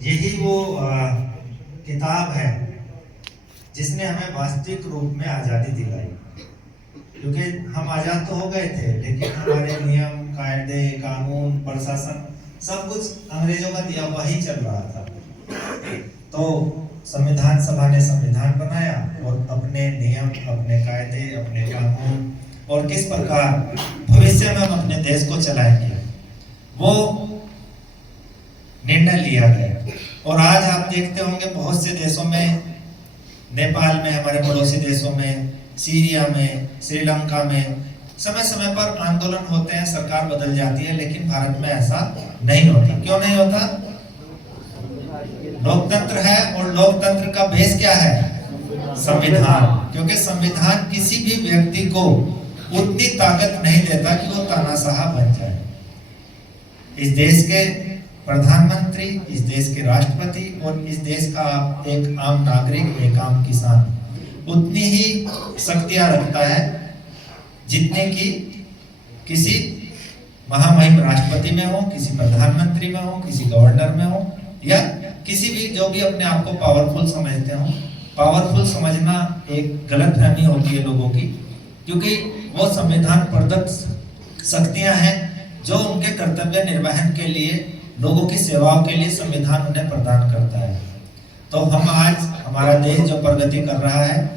यही वो किताब है जिसने हमें वास्तविक रूप में आज़ादी दिलाई। क्योंकि हम आज़ाद तो हो गए थे, लेकिन हमारे नियम, कायदे, कानून, प्रशासन सब कुछ अंग्रेजों का दिया हुआ ही चल रहा था। तो संविधान सभा ने संविधान बनाया और अपने नियम, अपने कायदे, अपने कानून और किस प्रकार भविष्य में हम अपने देश को चलाएंगे वो निर्णय लिया गया। और आज आप देखते होंगे बहुत से देशों में, नेपाल में, हमारे पड़ोसी देशों में, सीरिया में, श्रीलंका में समय समय पर आंदोलन होते हैं, सरकार बदल जाती है, लेकिन भारत में ऐसा नहीं होता। क्यों नहीं होता? लोकतंत्र है और लोकतंत्र का बेस क्या है? संविधान। क्योंकि संविधान किसी भी व्यक्ति को उतनी ताकत नहीं देता कि वो तानाशाह बन जाए। इस देश के प्रधानमंत्री, इस देश के राष्ट्रपति और इस देश का एक आम नागरिक, एक आम किसान उतनी ही शक्तियां रखता है जितने की किसी महामहिम राष्ट्रपति में हो, किसी प्रधानमंत्री में हो, किसी गवर्नर में हो, या किसी भी जो भी अपने आप को पावरफुल समझते हो। पावरफुल समझना एक गलतफहमी होती है लोगों की, क्योंकि वो संविधान प्रदत्त शक्तियां हैं जो उनके कर्तव्य निर्वहन के लिए, लोगों की सेवाओं के लिए संविधान उन्हें प्रदान करता है। तो हम आज, हमारा देश जो प्रगति कर रहा है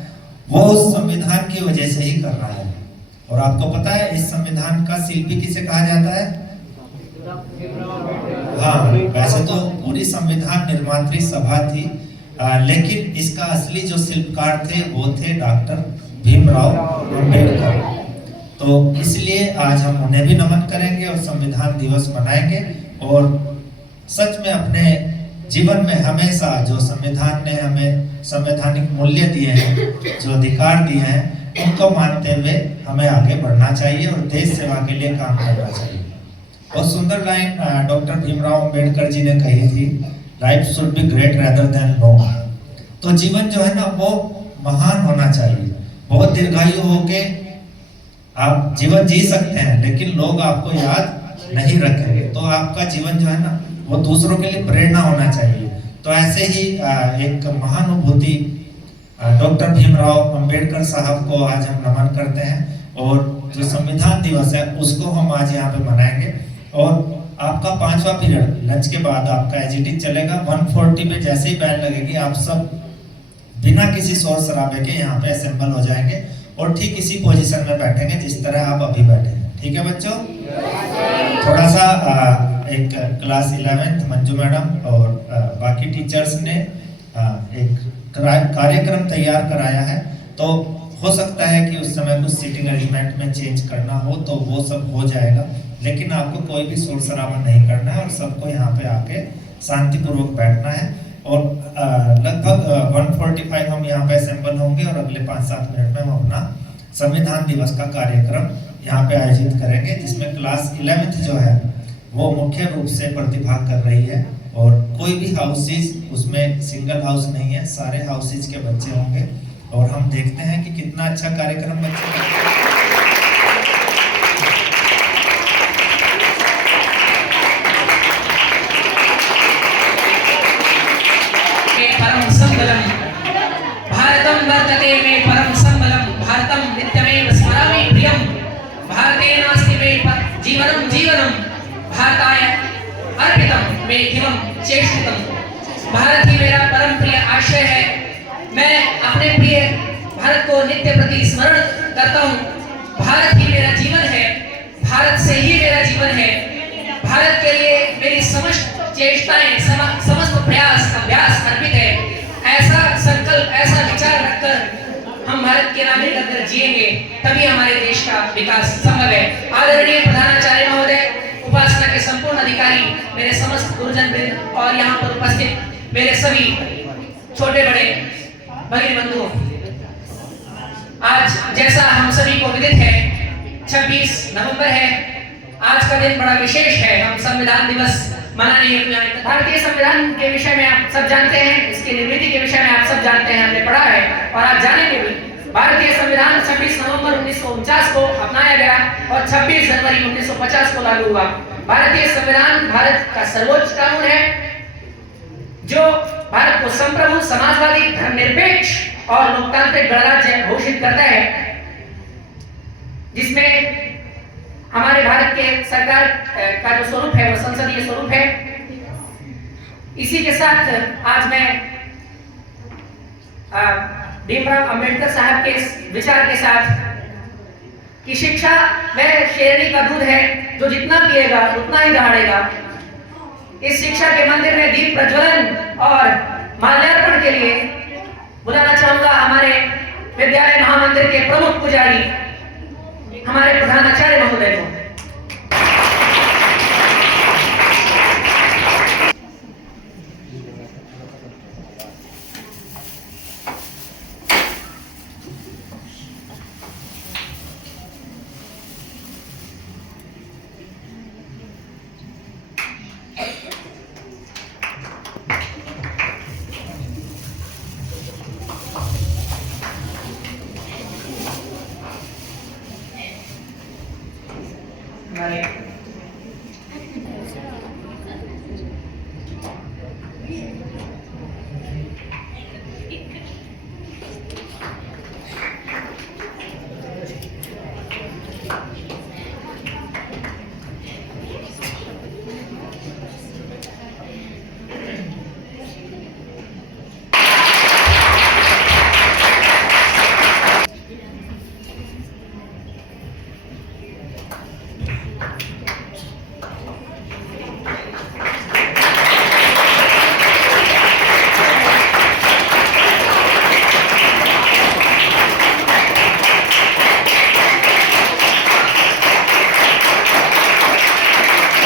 वो संविधान की वजह से ही कर रहा है। और आपको पता है इस संविधान का शिल्पी किसे कहा जाता है? हाँ, वैसे तो पूरी संविधान निर्मात्री सभा थी, लेकिन इसका असली जो शिल्पकार थे वो थे डॉक्टर भीमराव अंबेडकर। तो इसलिए आज हम उन्हें भी नमन करेंगे और संविधान दिवस मनाएंगे। और सच में अपने जीवन में हमेशा जो संविधान ने हमें संवैधानिक मूल्य दिए हैं, जो अधिकार दिए हैं, उनको मानते हुए हमें आगे बढ़ना चाहिए और देश सेवा के लिए काम करना चाहिए। बहुत सुंदर लाइन डॉक्टर भीमराव अंबेडकर जी ने कही थी, life should be great rather than long. तो जीवन जो है ना वो महान होना चाहिए। बहुत दीर्घायु होके आप जीवन जी सकते हैं, लेकिन लोग आपको याद नहीं रखेंगे। तो आपका जीवन जो है ना वो दूसरों के लिए प्रेरणा होना चाहिए। तो ऐसे ही एक महानुभूति डॉक्टर भीमराव अंबेडकर साहब को आज हम नमन करते हैं। और जो संविधान दिवस है उसको हम आज यहाँ पे मनाएंगे। और आपका 5वां पीरियड लंच के बाद आपका एजीटी चलेगा। 140 पे जैसे ही बैल लगेगी आप सब बिना किसी शोर शराबे के यहाँ पे असेंबल हो जाएंगे और ठीक इसी पोजीशन में बैठेंगे जिस तरह आप अभी बैठे हैं। ठीक है बच्चों? थोड़ा सा एक क्लास 11th मंजू मैडम और बाकी टीचर्स ने एक कार्यक्रम तैयार कराया है। तो हो सकता है कि उस समय कुछ सीटिंग अरेंजमेंट में चेंज करना हो तो वो सब हो जाएगा, लेकिन आपको कोई भी शोर शराबा नहीं करना है और सबको यहाँ पे आके शांतिपूर्वक बैठना है। और लगभग 1:45 हम यहाँ पे असेंबल होंगे और अगले 5-7 मिनट में हम अपना संविधान दिवस का कार्यक्रम यहाँ पे आयोजित करेंगे, जिसमें क्लास 11th जो है वो मुख्य रूप से प्रतिभाग कर रही है। और कोई भी हाउसेज उसमें सिंगल हाउस नहीं है, सारे हाउसेज के बच्चे होंगे। और हम देखते हैं कि कितना अच्छा कार्यक्रम बच्चे भारतम वर्तते मे परम संबलम, भारतम नित्यमेव स्मरामि प्रियम, भारते नास्ति मे जीवनम जीवनम, भारताय अर्पितम मे जीवम चेष्टितम। भारत ही मेरा परम प्रिय आशय है। मैं अपने प्रिय भारत को नित्य प्रति स्मरण करता हूँ। भारत ही मेरा जीवन है, भारत से ही मेरा जीवन है। भारत के लिए मेरी समस्त चेष्टाएं, समस्त प्रयास अभ्यास अर्पित है। ऐसा संकल्प, ऐसा विचार रखकर हम भारत के नागरिक अगर जिएंगे तभी हमारे देश का विकास संभव है। आदरणीय प्रधानाचार्य महोदय, उपासना के संपूर्ण अधिकारी, मेरे समस्त गुरुजन वृंद और यहाँ पर उपस्थित मेरे सभी छोटे बड़े भगिनी बंधुओं, आज जैसा हम सभी को विदित है 26 नवंबर है। आज का दिन बड़ा विशेष है। हम संविधान दिवस मनाने हेतु आए। भारतीय संविधान के विषय में आप सब जानते हैं, इसकी निर्मिति के विषय में आप सब जानते हैं, हमने पढ़ा है और आप जानेंगे भी। भारतीय संविधान 26 नवंबर 1949 को अपनाया गया और 26 जनवरी 1950 को लागू हुआ। भारतीय संविधान भारत का सर्वोच्च कानून है। जो भारत को संप्रभु, समाजवादी, धर्मनिरपेक्ष और लोकतांत्रिक गणराज्य घोषित करता है, जिसमें हमारे भारत के सरकार का जो स्वरूप है वो संसदीय स्वरूप है। इसी के साथ आज मैं भीमराव अंबेडकर साहब के इस विचार के साथ कि शिक्षा वह शेरनी का दूध है जो जितना पिएगा उतना ही दहाड़ेगा, इस शिक्षा के मंदिर में दीप प्रज्वलन और माल्यार्पण के लिए बुलाना चाहूंगा हमारे विद्यालय महामंदिर के प्रमुख पुजारी, हमारे प्रधानाचार्य महोदय को।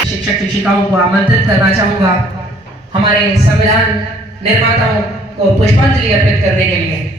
शिक्षक शिक्षिकाओं को आमंत्रित करना चाहूंगा हमारे संविधान निर्माताओं को पुष्पांजलि अर्पित करने के लिए।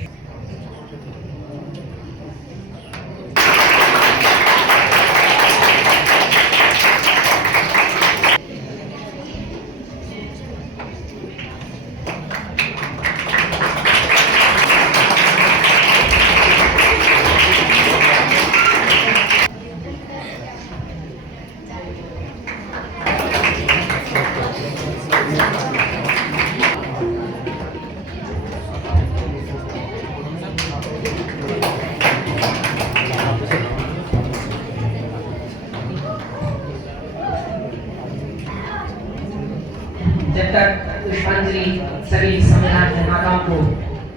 जब तक पुष्पांजलि सभी संविधान निर्माताओं को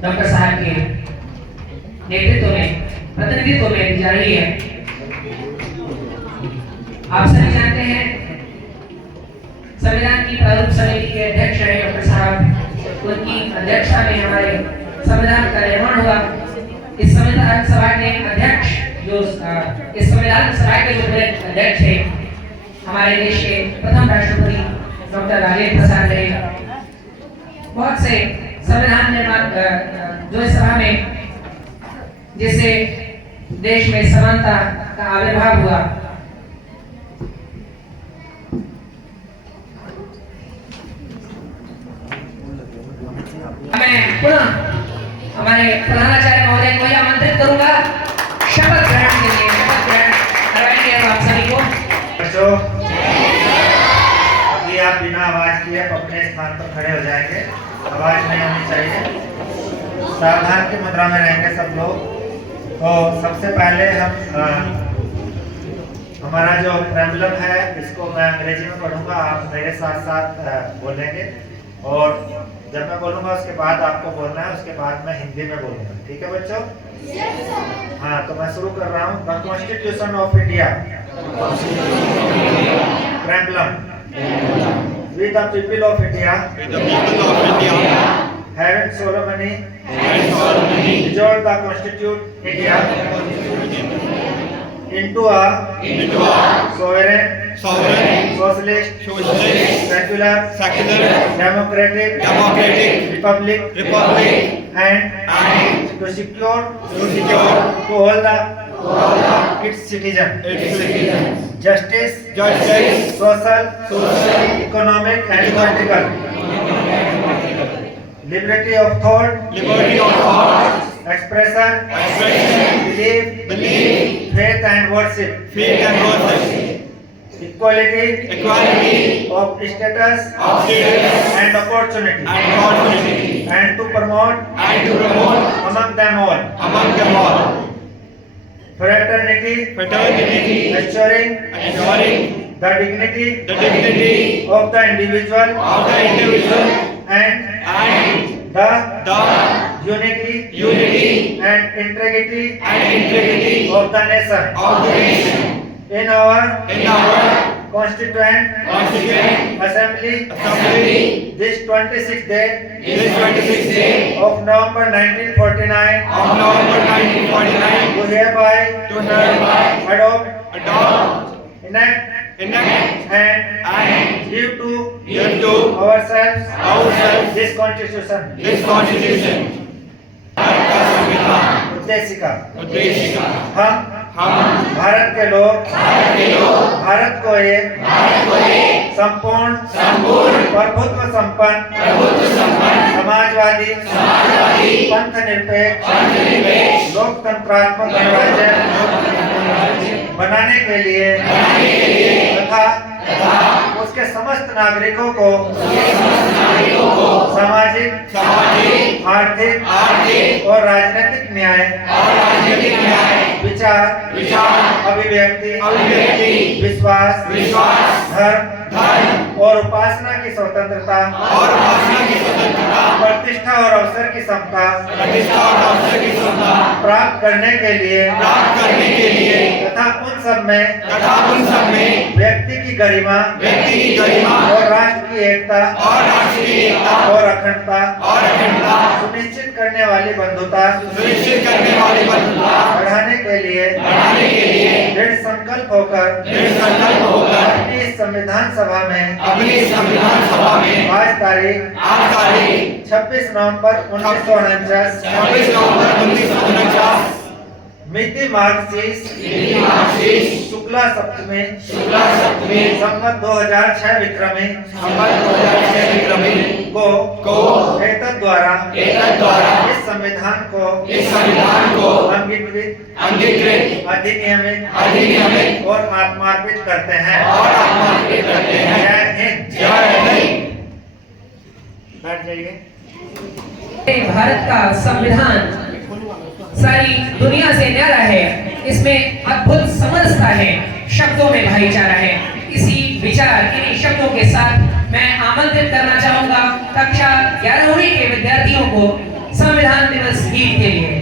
डॉक्टर साहब के नेतृत्व में, प्रतिनिधित्व में दी जा रही है। आप सभी जानते हैं संविधान की प्रारूप समिति के अध्यक्ष रहे डॉक्टर साहब, उनकी अध्यक्षता में हमारे संविधान का निर्माण हुआ। इस संविधान सभा के अध्यक्ष जो इस संविधान सभा के जो अध्यक्ष थे हमारे देश के प्रथम राष्ट्रपति डॉक्टर राजेंद्र प्रसाद रहे। बहुत से संविधान निर्माण जो इस सभा में, जिससे देश में समानता का आविर्भाव हुआ। मैं पुनः हमारे प्रधानाचार्य महोदय को आमंत्रित करूंगा शपथ ग्रहण के लिए। शपथ ग्रहण करवाएंगे आप सभी को। अभी आप बिना आवाज किए अपने स्थान पर खड़े हो जाएंगे, आवाज नहीं होनी चाहिए, सावधान की मुद्रा में रहेंगे सब लोग। तो सबसे पहले हम हमारा जो प्रैम्बलम है इसको मैं अंग्रेजी में पढ़ूंगा, आप मेरे साथ साथ बोलेंगे और जब मैं बोलूंगा उसके बाद आपको बोलना है, उसके बाद मैं हिंदी में बोलूंगा। ठीक है बच्चों? हाँ, तो मैं शुरू कर रहा हूँ। The constitution of India, preamble. We the people of India, having solemnly resolved the constitute India into a sovereign, socialist, secular, democratic, republic, and to secure to all the its citizens justice, social, economic and political, liberty of thought, expression, belief, faith and worship, equality of status and opportunity, and to promote among them all fraternity, assuring the dignity of the individual and the unity and integrity of the nation. In our Constituent Assembly, this 26th day of November 1949, do hereby adopt, enact, and give to ourselves this Constitution. उद्देशिका हम भारत के लोग भारत को एक संपूर्ण प्रभुत्व संपन्न समाजवादी पंथ निरपेक्ष लोकतंत्रात्मक गणराज्य बनाने के लिए तथा उसके समस्त नागरिकों को सामाजिक आर्थिक और राजनीतिक न्याय विचार अभिव्यक्ति विश्वास धर्म और उपासना की स्वतंत्रता प्रतिष्ठा और अवसर की समता प्राप्त करने के लिए तथा उन सब में व्यक्ति की गरिमा और राष्ट्र की एकता और अखंडता सुनिश्चित करने वाली बंधुता बढ़ाने के लिए दृढ़ संकल्प होकर अपनी संविधान सभा में आज तारीख 26 नवंबर 1949 मिति मार्क्सिस्ट शुक्ला सप्तमी संवत 2006 विक्रमी को एतद द्वारा इस संविधान को अंगीकृत अधिनियमित और आत्मार्पित करते हैं। जय हिंद। बैठ जाइए। भारत का संविधान सारी दुनिया से न्यारा है, इसमें अद्भुत समरसता है, शब्दों में भाईचारा है। इसी विचार इन्हीं शब्दों के साथ मैं आमंत्रित करना चाहूंगा कक्षा 11वीं के विद्यार्थियों को संविधान दिवस गीत के लिए।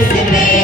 इसमें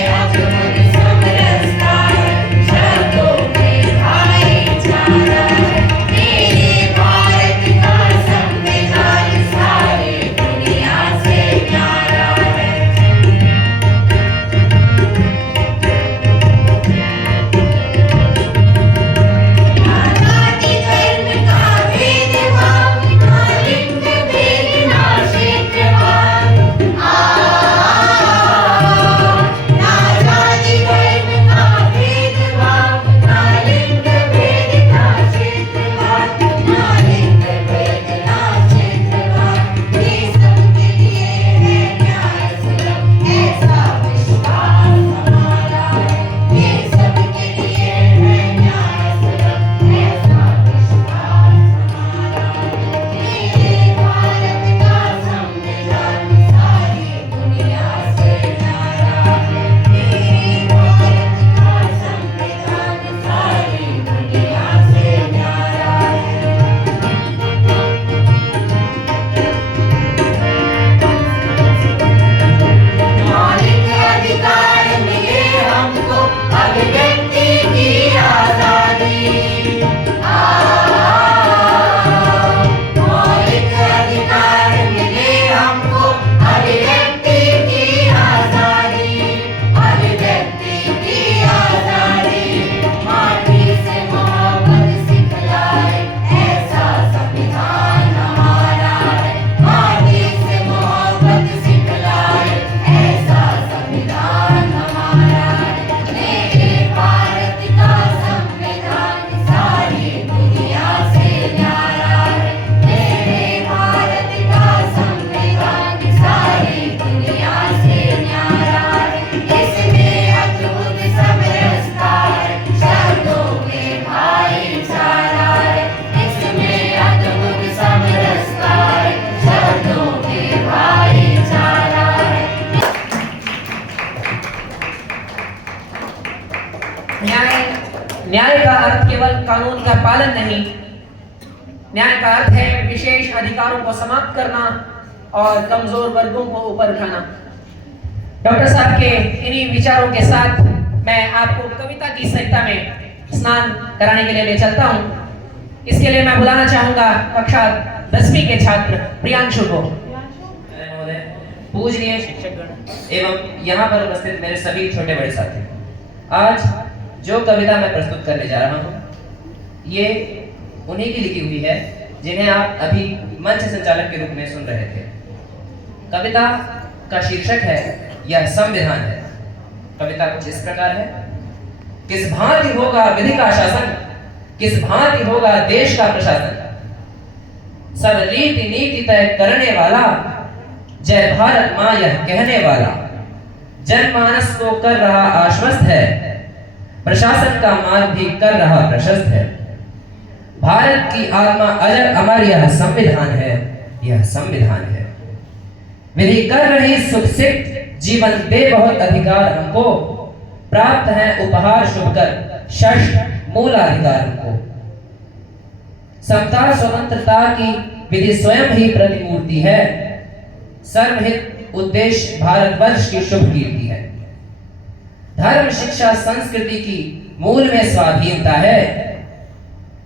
अर्थ केवल कानून का पालन नहीं, न्याय का अर्थ है विशेष अधिकारों को समाप्त करना और कमजोर वर्गों को ऊपर उठाना। डॉक्टर साहब के इन्हीं विचारों के साथ मैं आपको कविता की संहिता में स्नान कराने के लिए ले चलता हूं। इसके लिए मैं बुलाना चाहूंगा कक्षा 10वीं के छात्र प्रियांशु को। पूजनीय शिक्षकगण एवं यहाँ पर उपस्थित मेरे सभी छोटे बड़े साथी, आज जो कविता मैं प्रस्तुत करने जा रहा हूँ ये उन्हीं की लिखी हुई है जिन्हें आप अभी मंच संचालक के रूप में सुन रहे थे। कविता का शीर्षक है यह संविधान है। कविता कुछ इस प्रकार है। किस भांति होगा विधि का शासन, किस भांति होगा देश का प्रशासन, सब रीति नीति तय करने वाला, जय भारत मां यह कहने वाला, जनमानस को कर रहा आश्वस्त है, प्रशासन का मार्ग भी कर रहा प्रशस्त है। भारत की आत्मा अजर अमर यह संविधान है, यह संविधान है। विधि कर रही सुख सिद्ध जीवन दे बहुत अधिकार हमको, प्राप्त है उपहार शुभकर षष्ठ मूलाधिकार हमको। समता स्वतंत्रता की विधि स्वयं ही प्रतिमूर्ति है, सर्वहित उद्देश्य भारतवर्ष की शुभ कीर्ति है। धर्म शिक्षा संस्कृति की मूल में स्वाधीनता है,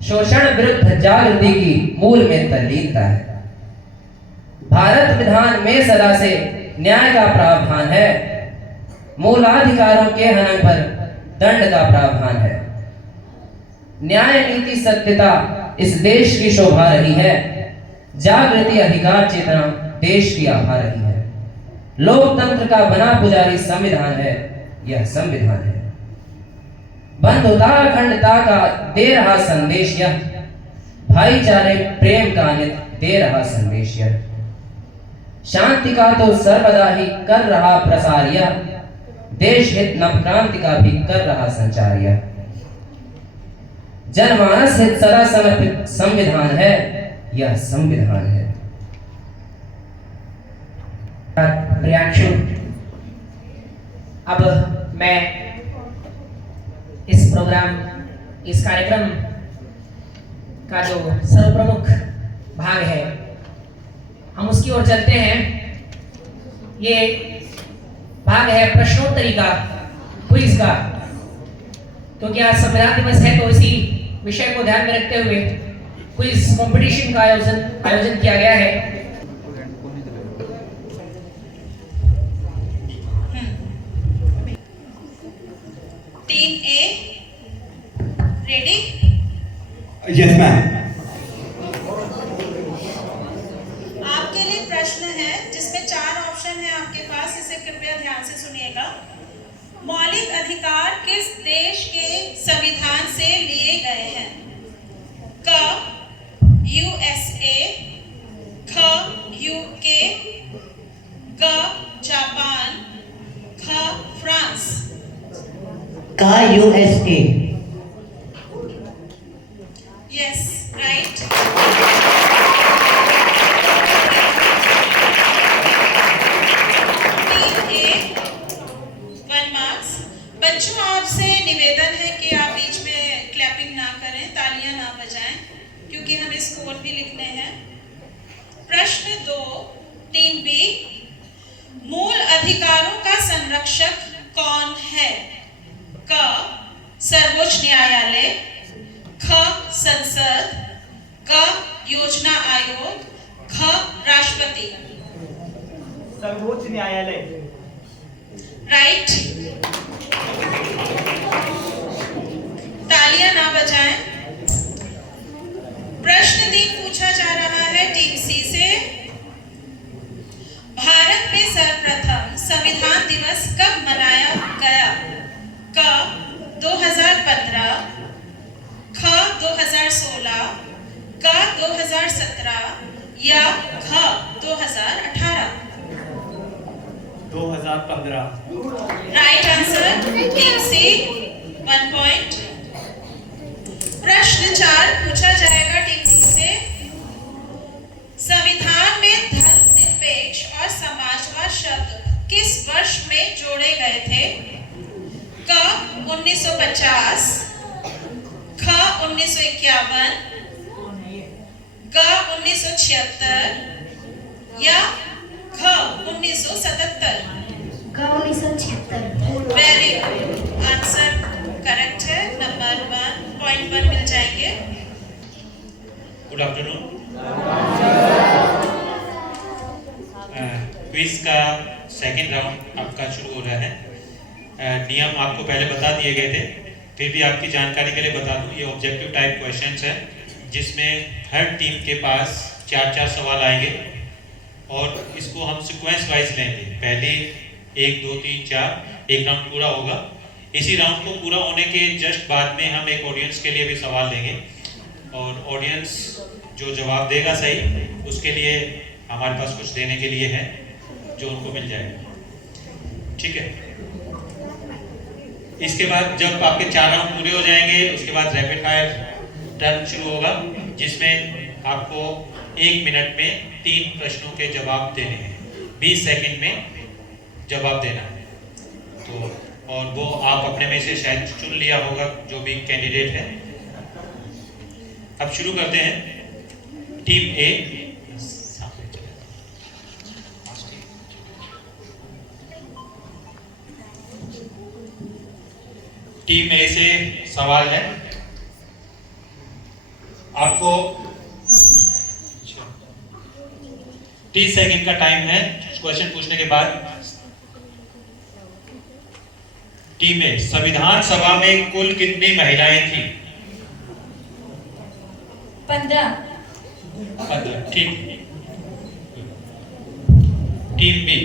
शोषण विरुद्ध जागृति की मूल में तल्लीनता है। भारत विधान में सदा से न्याय का प्रावधान है, मूलाधिकारों के हनन पर दंड का प्रावधान है। न्याय नीति सत्यता इस देश की शोभा रही है, जागृति अधिकार चेतना देश की आभा रही है। लोकतंत्र का बना पुजारी संविधान है, यह संविधान है। बंधुता अखंडता का दे रहा संदेश यह, भाईचारे प्रेम का नित दे रहा संदेश यह। शांति का तो सर्वदा ही कर रहा प्रसार यह, देश हित नव क्रांति का भी कर रहा संचार यह। जनमानस हित सदा समर्पित संविधान है, यह संविधान है। प्रियांशु, अब मैं इस प्रोग्राम, इस कार्यक्रम का जो सर्वप्रमुख भाग है हम उसकी ओर चलते हैं। ये भाग है प्रश्नोत्तरी का, क्विज का। क्योंकि आज संविधान दिवस है तो इसी विषय को ध्यान में रखते हुए क्विज कंपटीशन का आयोजन किया गया है। टीम ए रेडी? Yes ma'am. आपके लिए प्रश्न है जिसमें 4 ऑप्शन है आपके पास, इसे कृपया ध्यान से सुनिएगा। मौलिक अधिकार किस देश के संविधान से लिए गए हैं? क यूएसए, ख यूके, ग जापान, ख फ्रांस। का यूएसए। Yes, right. टीम ए 1 मार्क्स। बच्चों, आपसे निवेदन है कि आप बीच में क्लैपिंग ना करें, तालियां ना बजाएं, क्योंकि हमें स्कोर भी लिखने हैं। प्रश्न 2 टीम बी, मूल अधिकारों का संरक्षक कौन है? क सर्वोच्च न्यायालय, ख संसद, ग योजना आयोग, ख राष्ट्रपति। सर्वोच्च न्यायालय। राइट। तालियां ना बजाएं। प्रश्न 3 पूछा जा रहा है टीम सी से। भारत में सर्वप्रथम संविधान दिवस कब मनाया गया? क 2015, ख 2016, ग 2017 या घ 2018? 2015। राइट आंसर टीम सी 1 पॉइंट। प्रश्न 4 पूछा जाएगा टीम सी से। संविधान में धर्मनिरपेक्ष और समाजवाद शब्द किस वर्ष में जोड़े गए थे? क 1950, ख 1951, ग 1976 या घ 1977? का 1976। वेरी गुड, आंसर करेक्ट है। नंबर 1.1 मिल जाएंगे। Good afternoon. क्विज का सेकंड राउंड आपका शुरू हो रहा है। नियम आपको पहले बता दिए गए थे, फिर भी आपकी जानकारी के लिए बता दूं, ये ऑब्जेक्टिव टाइप क्वेश्चंस है जिसमें हर टीम के पास 4-4 सवाल आएंगे और इसको हम सीक्वेंस वाइज लेंगे। पहले 1, 2, 3, 4 एक राउंड पूरा होगा। इसी राउंड को पूरा होने के जस्ट बाद में हम एक ऑडियंस के लिए भी सवाल लेंगे और ऑडियंस जो जवाब देगा सही उसके लिए हमारे पास कुछ देने के लिए है जो उनको मिल जाएगा। ठीक है, इसके बाद जब आपके 4 राउंड पूरे हो जाएंगे उसके बाद रैपिड फायर टर्न शुरू होगा जिसमें आपको 1 मिनट में 3 प्रश्नों के जवाब देने हैं। 20 सेकंड में जवाब देना है। तो और वो आप अपने में से शायद चुन लिया होगा जो भी कैंडिडेट है। अब शुरू करते हैं। टीम ए, टीम ए से सवाल है। आपको 30 सेकंड का टाइम है क्वेश्चन पूछने के बाद। टीम ए, संविधान सभा में कुल कितनी महिलाएं थी? 15। 15, ठीक। टीम बी,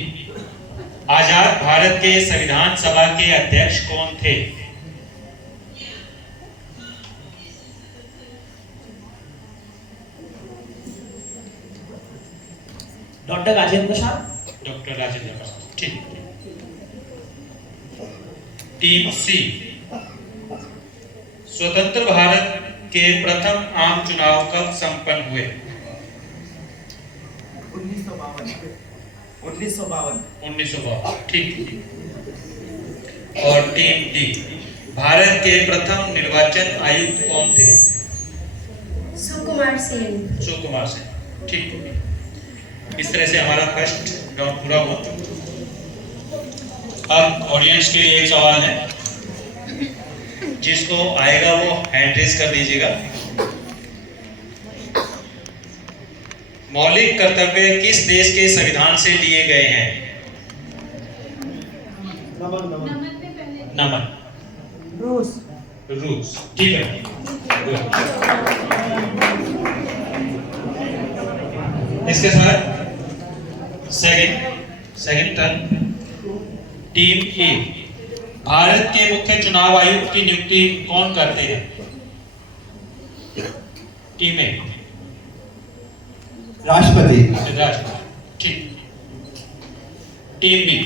आजाद भारत के संविधान सभा के अध्यक्ष कौन थे? डॉक्टर राजेंद्र प्रसाद। डॉक्टर राजेंद्र प्रसाद, ठीक। टीम सी, स्वतंत्र भारत के प्रथम आम चुनाव कब संपन्न हुए? 1952, ठीक। और टीम डी, भारत के प्रथम निर्वाचन आयुक्त कौन थे? सुकुमार सेन। सुकुमार सेन, ठीक। इस तरह से हमारा फर्स्ट राउंड पूरा हुआ। अब ऑडियंस के लिए एक सवाल है, जिसको आएगा वो हैंड रेज कर दीजिएगा। मौलिक कर्तव्य किस देश के संविधान से लिए गए हैं? नमन। रूस, ठीक है। इसके साथ सेकंड टर्न। टीम ए, भारत के मुख्य चुनाव आयुक्त की नियुक्ति कौन करते हैं? टीम ए, राष्ट्रपति। ठीक। टीम बी,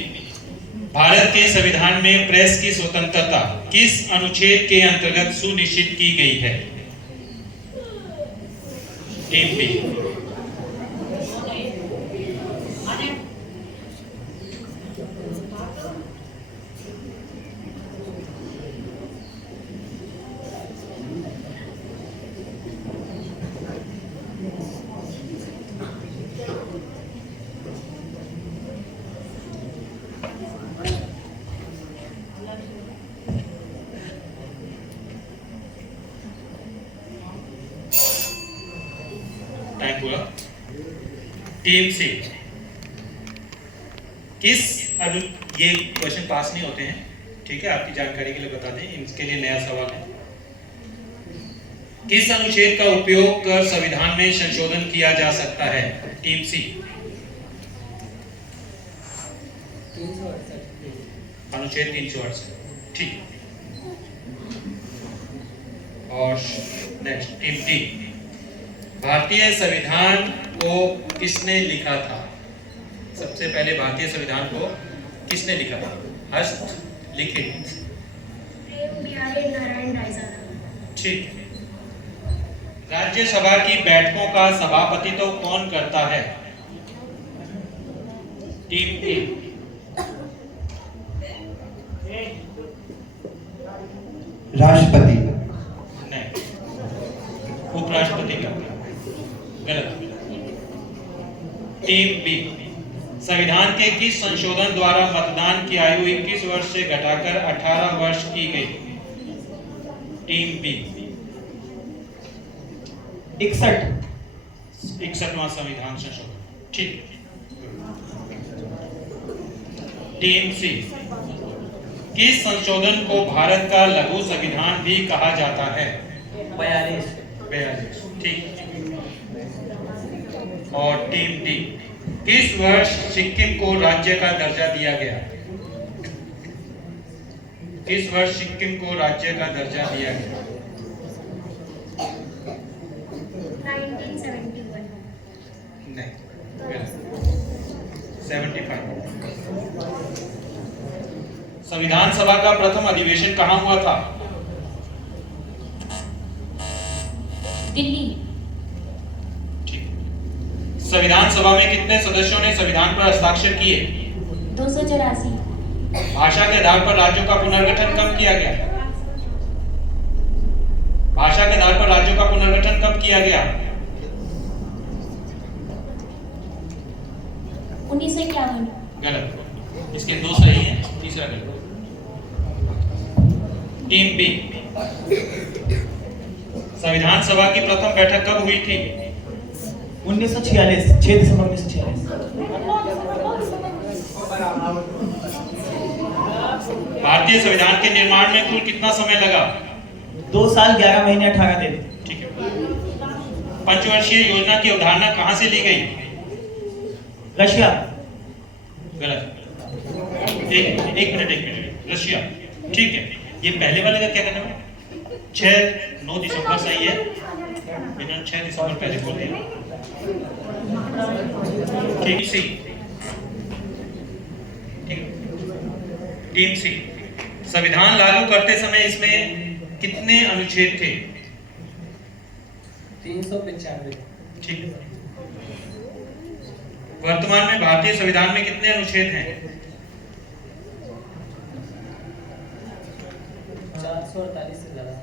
भारत के संविधान में प्रेस की स्वतंत्रता किस अनुच्छेद के अंतर्गत सुनिश्चित की गई है? टीम बी, टाइम पूरा। टीम सी, ये क्वेश्चन पास नहीं होते हैं, ठीक है, आपकी जानकारी के लिए बता दें, इनके लिए नया सवाल है। किस अनुच्छेद का उपयोग कर संविधान में संशोधन किया जा सकता है? टीम सी, अनुच्छेद 368, ठीक। और नेक्स्ट टीम डी, भारतीय संविधान को किसने लिखा था? सबसे पहले भारतीय संविधान को किसने लिखा था? हस्तलिखित, ठीक। राज्यसभा की बैठकों का सभापतित्व तो कौन करता है? टीम ए, राष्ट्रपति। नहीं। उपराष्ट्रपति का। गलत। टीम बी, संविधान के किस संशोधन द्वारा मतदान की आयु 21 वर्ष से घटाकर 18 वर्ष की गई? Team B. 61वां संविधान संशोधन। ठीक। टीम सी, किस संशोधन को भारत का लघु संविधान भी कहा जाता है? 42। ठीक। और टीम डी, किस वर्ष सिक्किम को राज्य का दर्जा दिया गया? किस वर्ष सिक्किम को राज्य का दर्जा दिया गया? 1971। नहीं, 75। संविधान सभा का प्रथम अधिवेशन कहाँ हुआ था? दिल्ली। ठीक। संविधान सभा में कितने सदस्यों ने संविधान पर हस्ताक्षर किए? 284। भाषा के आधार पर राज्यों का पुनर्गठन कब किया गया? भाषा के आधार पर राज्यों का पुनर्गठन कब किया गया? 1951। गलत। इसके दो सही हैं, तीसरा गलत। टीम बी, संविधान सभा की प्रथम बैठक कब हुई थी? 1946, 6 दिसंबर 1946। भारतीय संविधान के निर्माण में कुल कितना समय लगा? 2 साल 11 महीने 18 दिन। ठीक है। पंचवर्षीय योजना की अवधारणा कहां से ली गई? रशिया। गलत। एक मिनट। रशिया। ठीक है। ये पहले वाले का क्या करना है? 9 दिसंबर सही है। इन्होंने 6 दिसंबर पहले बोल दिया। टीम सी, टीम सी, संविधान लागू करते समय इसमें कितने अनुच्छेद थे? 395। ठीक है। वर्तमान में भारतीय संविधान में कितने अनुच्छेद हैं? 448 से ज्यादा।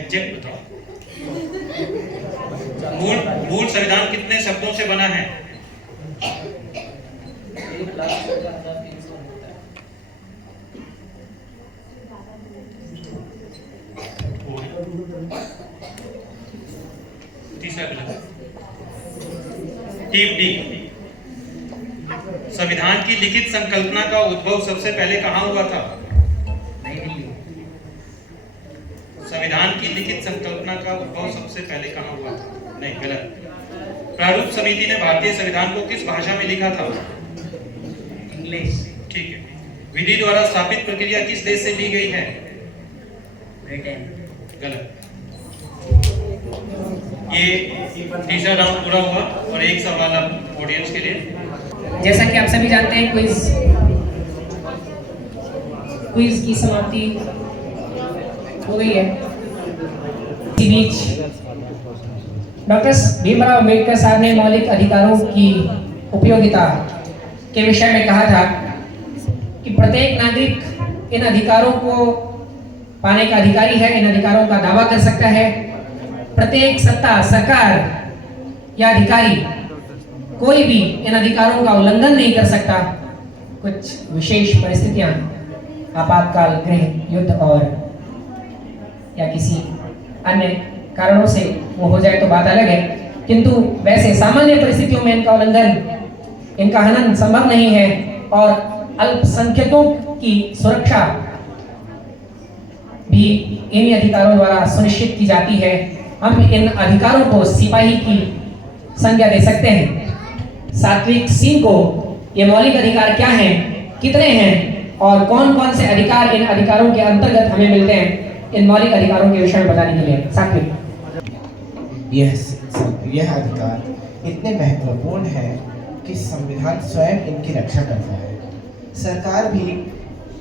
एग्जैक्ट बताओ। मूल संविधान कितने शब्दों से बना है? 1,17,300 होता है। तीसरा गलत। टीम डी, संविधान की लिखित संकल्पना का उद्भव सबसे पहले कहां हुआ था? संविधान की लिखित संकल्पना का उद्भव सबसे पहले कहां हुआ था? नहीं, गलत। प्रारूप समिति ने भारतीय संविधान को किस भाषा में लिखा था? इंग्लिश। ठीक है। विधि द्वारा स्थापित प्रक्रिया किस देश से ली गई है? ब्रिटेन। गलत। ये तीसरा राउंड पूरा हुआ और एक सवाल अब ऑडियंस के लिए। जैसा कि आप सभी जानते हैं, क्विज की समाप्ति हो गई है। इसी बीच डॉक्टर भीमराव अम्बेडकर साहब ने मौलिक अधिकारों की उपयोगिता के विषय में कहा था कि प्रत्येक नागरिक इन अधिकारों को पाने का अधिकारी है, इन अधिकारों का दावा कर सकता है। प्रत्येक सत्ता, सरकार या अधिकारी कोई भी इन अधिकारों का उल्लंघन नहीं कर सकता। कुछ विशेष परिस्थितियां, आपातकाल, गृह युद्ध और या किसी अन्य कारणों से वो हो जाए तो बात अलग है, किंतु वैसे सामान्य परिस्थितियों में इनका उल्लंघन, इनका हनन संभव नहीं है और अल्पसंख्यकों की सुरक्षा भी इन्हीं अधिकारों द्वारा सुनिश्चित की जाती है। हम इन अधिकारों को सिपाही की संज्ञा दे सकते हैं। सात्विक सी को ये मौलिक अधिकार क्या हैं, कितने हैं और कौन कौन से अधिकार इन अधिकारों के अंतर्गत हमें मिलते हैं, इन मौलिक अधिकारों के विषय में बताने के लिए सात्विक। यह अधिकार इतने महत्वपूर्ण है कि संविधान स्वयं इनकी रक्षा करता है। सरकार भी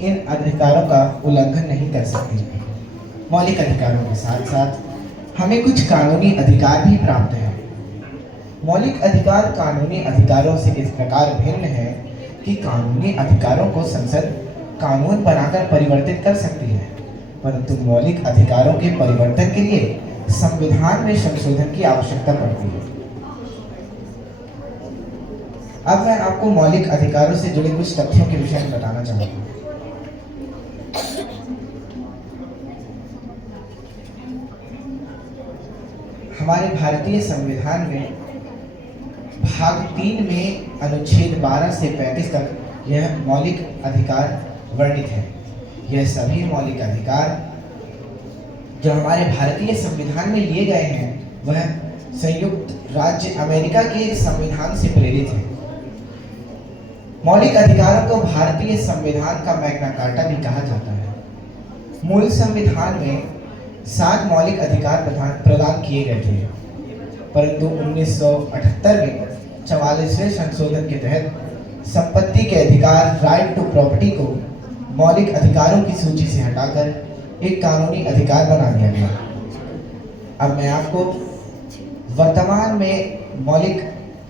इन अधिकारों का उल्लंघन नहीं कर सकती। मौलिक अधिकारों के साथ साथ हमें कुछ कानूनी अधिकार भी प्राप्त हैं। मौलिक अधिकार कानूनी अधिकारों से इस प्रकार भिन्न है कि कानूनी अधिकारों को संसद कानून बनाकर परिवर्तित कर सकती है, परंतु मौलिक अधिकारों के परिवर्तन के लिए संविधान में संशोधन की आवश्यकता पड़ती है। अब मैं आपको मौलिक अधिकारों से जुड़े कुछ तथ्यों के विषय में बताना चाहूंगा। हमारे भारतीय संविधान में भाग 3 में अनुच्छेद 12 से 35 तक यह मौलिक अधिकार वर्णित है। यह सभी मौलिक अधिकार जो हमारे भारतीय संविधान में लिए गए हैं वह संयुक्त राज्य अमेरिका के संविधान से प्रेरित है। मौलिक अधिकारों को भारतीय संविधान का मैग्ना कार्टा भी कहा जाता है। मूल संविधान में 7 मौलिक अधिकार प्रदान किए गए थे, परंतु 1978 में 44वें संशोधन के तहत संपत्ति के अधिकार राइट टू प्रॉपर्टी को मौलिक अधिकारों की सूची से हटाकर एक कानूनी अधिकार बना दिया गया। अब मैं आपको वर्तमान में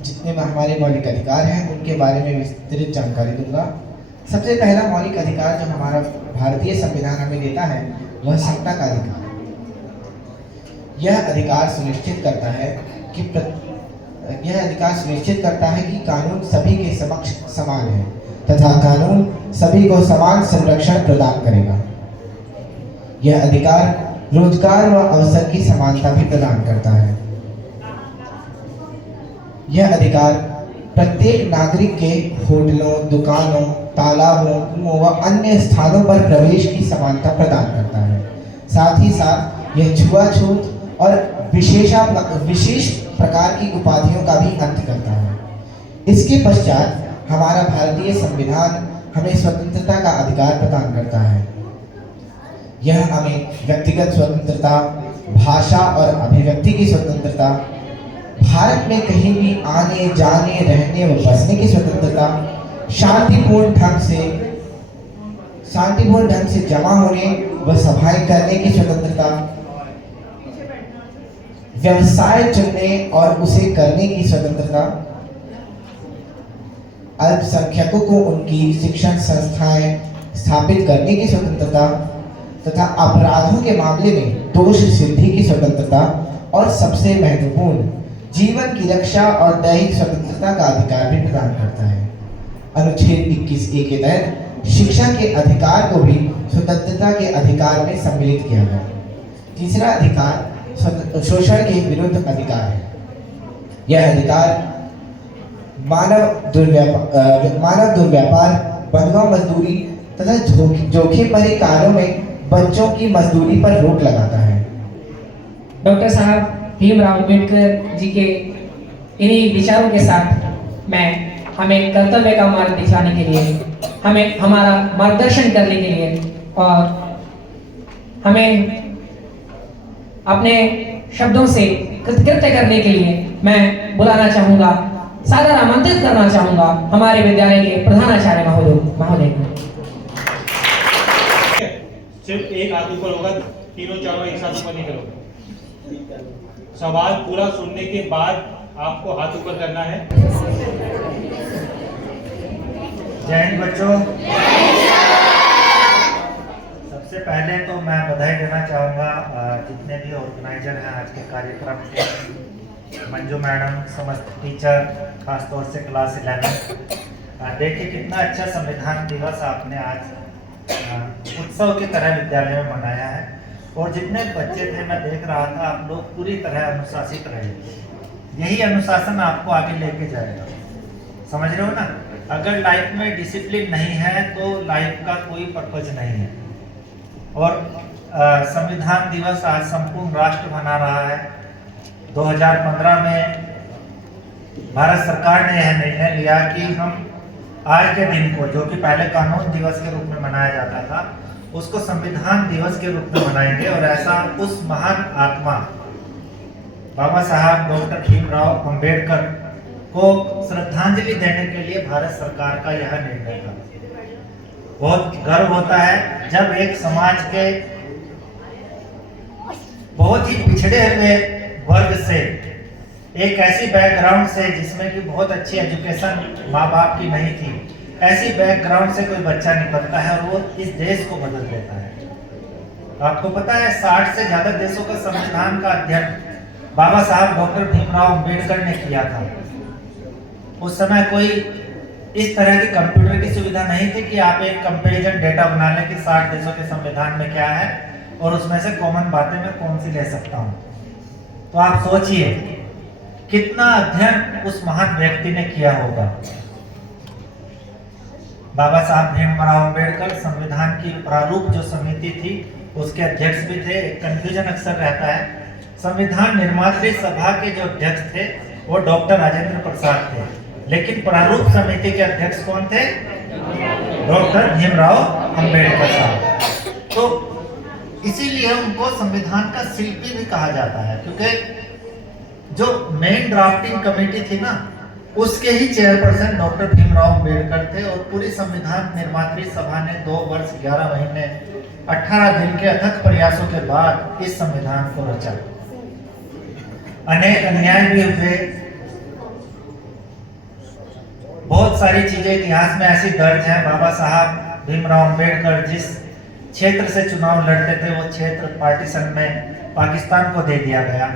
जितने हमारे मौलिक अधिकार हैं उनके बारे में विस्तृत जानकारी दूंगा। सबसे पहला मौलिक अधिकार जो हमारा भारतीय संविधान हमें देता है वह समता का अधिकार। यह अधिकार सुनिश्चित करता है कि कानून सभी के समक्ष समान है तथा कानून सभी को समान संरक्षण प्रदान करेगा। यह अधिकार रोजगार व अवसर की समानता भी प्रदान करता है। यह अधिकार प्रत्येक नागरिक के होटलों, दुकानों, तालाबों, कुओं व अन्य स्थानों पर प्रवेश की समानता प्रदान करता है। साथ ही साथ यह छुआछूत और विशेष प्रकार की उपाधियों का भी अंत करता है। इसके पश्चात हमारा भारतीय संविधान हमें स्वतंत्रता का अधिकार प्रदान करता है। यह हमें व्यक्तिगत स्वतंत्रता, भाषा और अभिव्यक्ति की स्वतंत्रता, भारत में कहीं भी आने जाने, रहने व बसने की स्वतंत्रता, शांतिपूर्ण ढंग से जमा होने व सभाएं करने की स्वतंत्रता, व्यवसाय चुनने और उसे करने की स्वतंत्रता, अल्पसंख्यकों को उनकी शिक्षण संस्थाएं स्थापित करने की स्वतंत्रता तथा अपराधों के मामले में दोष सिद्धि की स्वतंत्रता और सबसे महत्वपूर्ण जीवन की रक्षा और दैहिक स्वतंत्रता का अधिकार भी प्रदान करता है। अनुच्छेद 21A के तहत शिक्षा के अधिकार को भी स्वतंत्रता के अधिकार में सम्मिलित किया गया। तीसरा अधिकार शोषण के विरुद्ध अधिकार है। यह अधिकार मानव दुर्व्यापार, बंधुआ मजदूरी तथा जोखिम भरे कार्यों में बच्चों की मजदूरी पर रोक लगाता है। डॉक्टर साहब भीमराव अम्बेडकर जी के इन्हीं विचारों के साथ मैं हमें कर्तव्य का मार्ग दिखाने के लिए, हमें हमारा मार्गदर्शन करने के लिए और हमें अपने शब्दों से कृतकृत्य करने के लिए मैं बुलाना चाहूँगा, सादर आमंत्रित करना चाहूँगा हमारे विद्यालय के प्रधानाचार्य महोदय को। सिर्फ एक हाथ ऊपर होगा, तीनों चारों एक साथ ऊपर नहीं करोगे। सवाल पूरा सुनने के बाद आपको हाथ ऊपर करना है। जय हिंद बच्चों। सबसे पहले तो मैं बधाई देना चाहूँगा जितने भी ऑर्गेनाइजर हैं आज के कार्यक्रम के, मंजू मैडम, समस्त टीचर, खासतौर से क्लास 11। देखिए कितना अच्छा संविधान दिवस आपने आज उत्सव की तरह विद्यालय में मनाया है। और जितने बच्चे थे मैं देख रहा था आप लोग पूरी तरह अनुशासित रहे। यही अनुशासन आपको आगे लेके जाएगा, समझ रहे हो ना। अगर लाइफ में डिसिप्लिन नहीं है तो लाइफ का कोई पर्पज नहीं है। और संविधान दिवस आज संपूर्ण राष्ट्र मना रहा है। 2015 में भारत सरकार ने यह निर्णय लिया कि हम आज के दिन को, जो कि पहले कानून दिवस के रूप में मनाया जाता था, उसको संविधान दिवस के रूप में मनाएंगे। और ऐसा उस महान आत्मा बाबा साहब डॉक्टर भीमराव अंबेडकर को श्रद्धांजलि देने के लिए भारत सरकार का यह निर्णय था। बहुत गर्व होता है जब एक समाज के बहुत ही पिछड़े हुए वर्ग से, एक ऐसी बैकग्राउंड से जिसमें कि बहुत अच्छी एजुकेशन माँ बाप की नहीं थी, ऐसी बैकग्राउंड से कोई बच्चा निकलता है और वो इस देश को बदल देता है। आपको पता है 60 से ज्यादा देशों का संविधान का अध्ययन बाबा साहब डॉक्टर भीमराव अंबेडकर ने किया था। उस समय कोई इस तरह की कंप्यूटर की सुविधा नहीं थी कि आप एक कंपैरिजन डेटा बना लें कि 60 देशों के संविधान में क्या है और उसमें से कॉमन बातें मैं कौन सी ले सकता हूं। तो आप सोचिए कितना अध्ययन उस महान व्यक्ति ने किया होगा। बाबा साहब भीमराव अंबेडकर संविधान की प्रारूप जो समिति थी उसके अध्यक्ष भी थे। एक कंफ्यूजन अक्सर रहता है, संविधान निर्मात्री सभा के जो अध्यक्ष थे वो डॉक्टर राजेंद्र प्रसाद थे, लेकिन प्रारूप समिति के अध्यक्ष कौन थे? डॉक्टर भीमराव अंबेडकर साहब। तो इसीलिए उनको संविधान का शिल्पी भी कहा जाता है, क्योंकि जो मेन ड्राफ्टिंग कमेटी थी ना उसके ही चेयरपर्सन डॉक्टर भीमराव अंबेडकर थे और पूरी संविधान निर्मात्री सभा ने 2 वर्ष 11 महीने 18 दिन के अथक प्रयासों के बाद इस संविधान को रचा। अनेक अन्याय भी हुए, बहुत सारी चीजें इतिहास में ऐसी दर्ज हैं। बाबा साहब भीमराव अंबेडकर जिस क्षेत्र से चुनाव लड़ते थे वो क्षेत्र पार्टीशन में पाकिस्तान को दे दिया गया,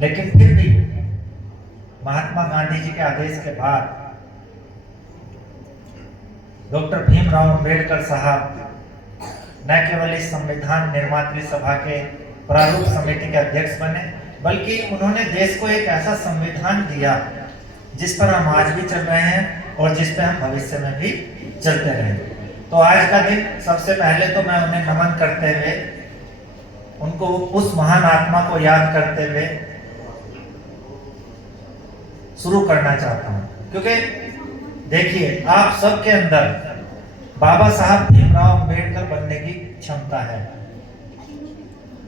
लेकिन फिर भी महात्मा गांधी जी के आदेश के बाद डॉक्टर भीमराव अंबेडकर साहब न केवल इस संविधान निर्मात्री सभा के प्रारूप समिति के अध्यक्ष बने, बल्कि उन्होंने देश को एक ऐसा संविधान दिया जिस पर हम आज भी चल रहे हैं और जिस पर हम भविष्य में भी चलते रहेंगे। तो आज का दिन सबसे पहले तो मैं उन्हें नमन करते हुए, उनको उस महान आत्मा को याद करते हुए शुरू करना चाहता हूं, क्योंकि देखिए आप सबके अंदर बाबा साहब भीमराव अंबेडकर बनने की क्षमता है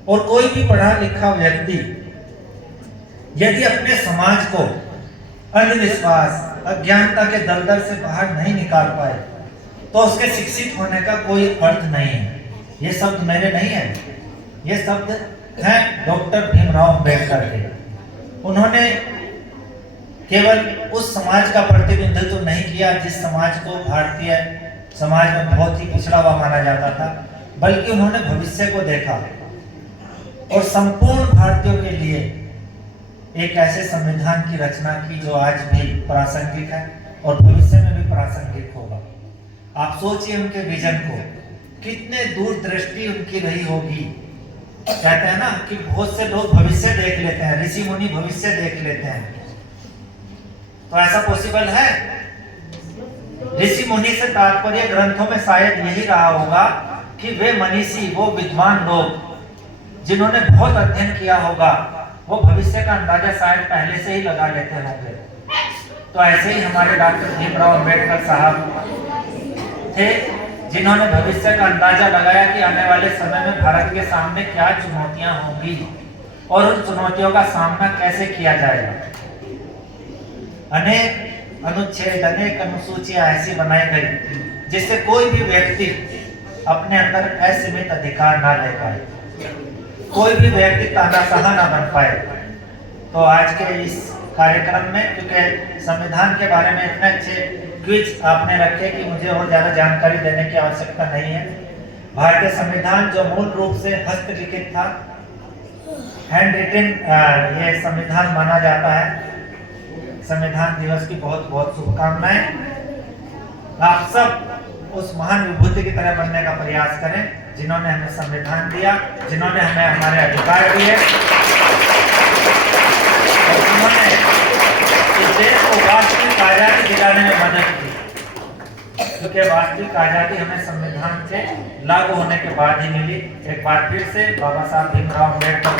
और कोई भी पढ़ा लिखा व्यक्ति यदि अपने समाज को अंधविश्वास अज्ञानता के दलदल से बाहर नहीं निकाल पाए तो उसके शिक्षित होने का कोई अर्थ नहीं है। ये शब्द मेरे नहीं है, ये शब्द हैं डॉक्टर भीमराव अंबेडकर के। उन्होंने केवल उस समाज का प्रतिनिधित्व नहीं किया जिस समाज को भारतीय समाज में बहुत ही पिछड़ा हुआ माना जाता था, बल्कि उन्होंने भविष्य को देखा और संपूर्ण भारतीयों के लिए एक ऐसे संविधान की रचना की जो आज भी प्रासंगिक है और भविष्य में भी प्रासंगिक होगा। आप सोचिए उनके विजन को, कितने दूरदृष्टि उनकी रही होगी। कहते हैं ना कि बहुत से लोग भविष्य देख लेते हैं, ऋषि मुनि भविष्य देख लेते हैं, तो ऐसा पॉसिबल है? ऋषि मुनि से तात्पर्य ग्रंथों में शायद यही रहा होगा कि वे मनीषी, वो विद्वान लोग जिन्होंने बहुत अध्ययन किया होगा, वो भविष्य का अंदाजा शायद पहले से ही लगा लेते होंगे। तो ऐसे ही हमारे डॉक्टर भीमराव अंबेडकर साहब थे जिन्होंने भविष्य का अंदाजा लगाया कि आने वाले समय में भारत के सामने क्या चुनौतियां होंगी और उन चुनौतियों का सामना कैसे किया जाएगा। अनेक अनुच्छेद, अनेक अनुसूचियां ऐसी बनाई गई जिससे कोई भी व्यक्ति अपने अंदर असीमित अधिकार ना ले पाए, कोई भी व्यक्ति तानाशाह ना बन पाए। तो आज के इस कार्यक्रम में, क्योंकि संविधान के बारे में इतने अच्छे क्विज आपने रखे कि मुझे और ज्यादा जानकारी देने की आवश्यकता नहीं है। भारतीय संविधान जो मूल रूप से हस्तलिखित था, हैंड रिटन, ये संविधान माना जाता है। संविधान दिवस की बहुत बहुत शुभकामनाएं। आप सब उस महान विभूति की तरह बनने का प्रयास करें जिन्होंने हमें संविधान दिया, जिन्होंने हमें हमारे अधिकार दिए और जिन्होंने इस देश को वास्तविक आजादी दिलाने में मदद की, क्योंकि वास्तविक आजादी हमें संविधान से लागू होने के बाद ही मिली। एक बार फिर से बाबा साहब भीमराव अंबेडकर